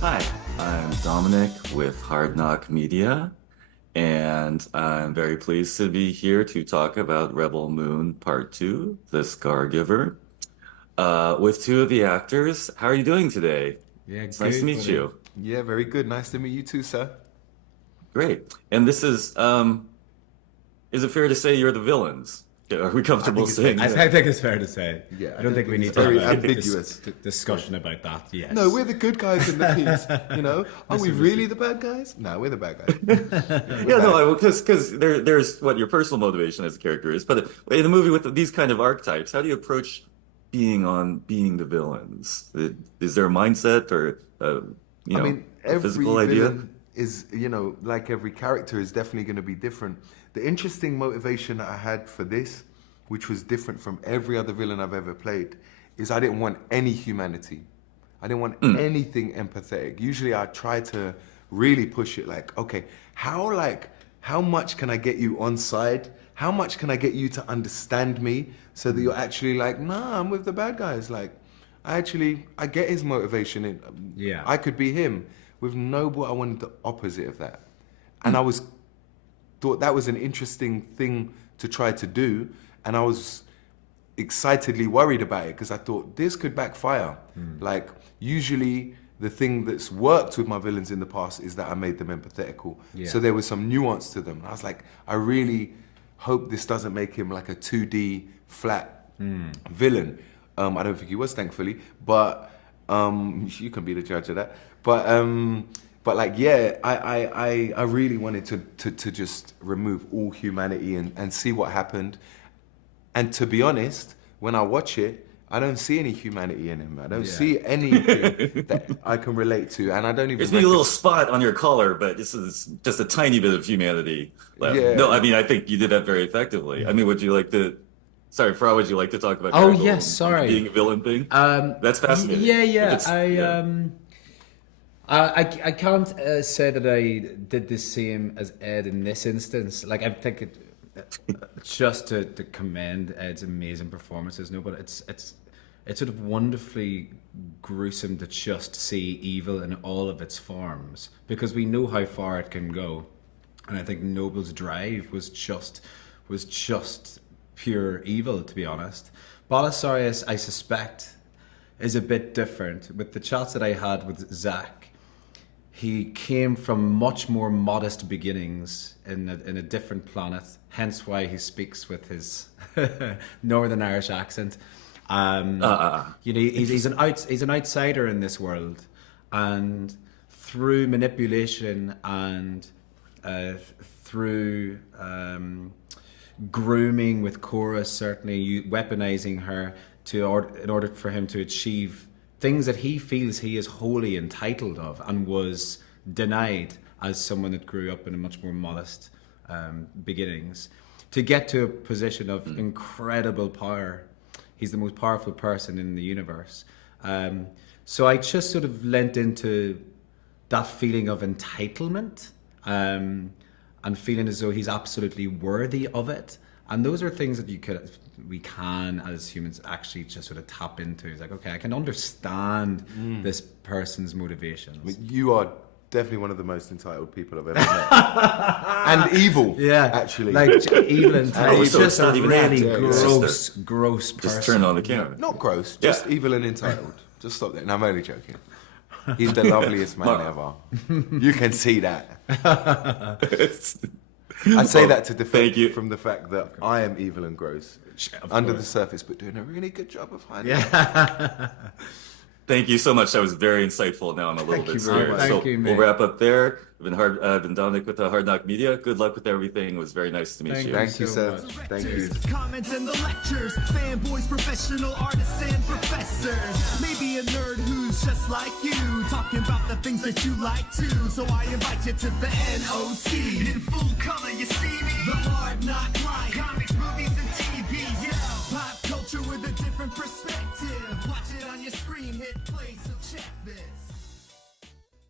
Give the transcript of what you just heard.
Hi, I'm Dominic with Hard Knock Media, and I'm very pleased to be here to talk about Rebel Moon Part 2, The Scargiver, with two of the actors. How are you doing today? Yeah, It's nice to good, meet buddy. you. Yeah, very good. Nice to meet you too, sir. Great. And this is it fair to say you're the villains? Are we I comfortable think it's fair saying to I, say. I think it's fair to say. Yeah, I don't think we need it's to have very a ambiguous. discussion about that. Yes. No, we're the good guys in the piece. You know, are we really the bad guys? No, we're the bad guys. Yeah, no, because there's what your personal motivation as a character is, but in a movie with these kind of archetypes, how do you approach being the villains? Is there a mindset or I mean, a every physical idea? villain is, like every character is definitely going to be different. The interesting motivation that I had for this, which was different from every other villain I've ever played, is I didn't want any humanity. I didn't want anything empathetic. Usually I try to really push it like, okay, how much can I get you on side? How much can I get you to understand me so that you're actually like, nah, I'm with the bad guys. Like, I get his motivation. Yeah. I could be him. With Noble, I wanted the opposite of that. And thought that was an interesting thing to try to do. And I was excitedly worried about it because I thought this could backfire. Like, usually the thing that's worked with my villains in the past is that I made them empathetical. Yeah. So there was some nuance to them. I was like, I really hope this doesn't make him like a 2D flat villain. I don't think he was, thankfully, but you can be the judge of that. But like, yeah, I really wanted to just remove all humanity and see what happened. And to be honest, when I watch it, I don't see any humanity in him. I don't see anything that I can relate to, and I don't even. There's maybe a little spot on your collar, but this is just a tiny bit of humanity left. Yeah. No, I mean, I think you did that very effectively. I mean, would you like to? Sorry, Fra, would you like to talk about? Oh, your yes, sorry. being a villain thing. That's fascinating. Yeah. It's- I can't say that I did the same as Ed in this instance. Like, I think just to commend Ed's amazing performances. No, but it's sort of wonderfully gruesome to just see evil in all of its forms because we know how far it can go, and I think Noble's drive was just pure evil, to be honest. Balisarius, I suspect, is a bit different. With the chats that I had with Zack, he came from much more modest beginnings in a different planet, hence why he speaks with his Northern Irish accent. He's an outsider in this world, and through manipulation and through grooming with Cora, certainly weaponizing her in order for him to achieve things that he feels he is wholly entitled of and was denied as someone that grew up in a much more modest beginnings, to get to a position of incredible power. He's the most powerful person in the universe. So I just sort of lent into that feeling of entitlement and feeling as though he's absolutely worthy of it. And those are things that we can as humans actually just sort of tap into. It's like, okay, I can understand this person's motivations. I mean, you are definitely one of the most entitled people I've ever met. And evil, actually. Like evil and entitled. Oh, It's so just it's a not even really that, it's gross person. Just turn on the camera. Not gross, just evil and entitled. Just stop there. No, I'm only joking. He's the loveliest man ever. You can see that. I say that to defend you from the fact that I am evil and gross under the surface, but doing a really good job of hiding it. Thank you so much. That was very insightful. Now I'm a little bit scared. Thank you, we'll mate. wrap up there. I've been Dominic with the Hard Knock Media. Good luck with everything. It was very nice to meet you. Thank you, sir. much. Thank you. Comments and the lectures, fanboys, professional artists, and professors. Maybe a nerd who's just like you, talking about the things that you like too. So I invite you to the NOC. In full color, you see me. The Hard Knock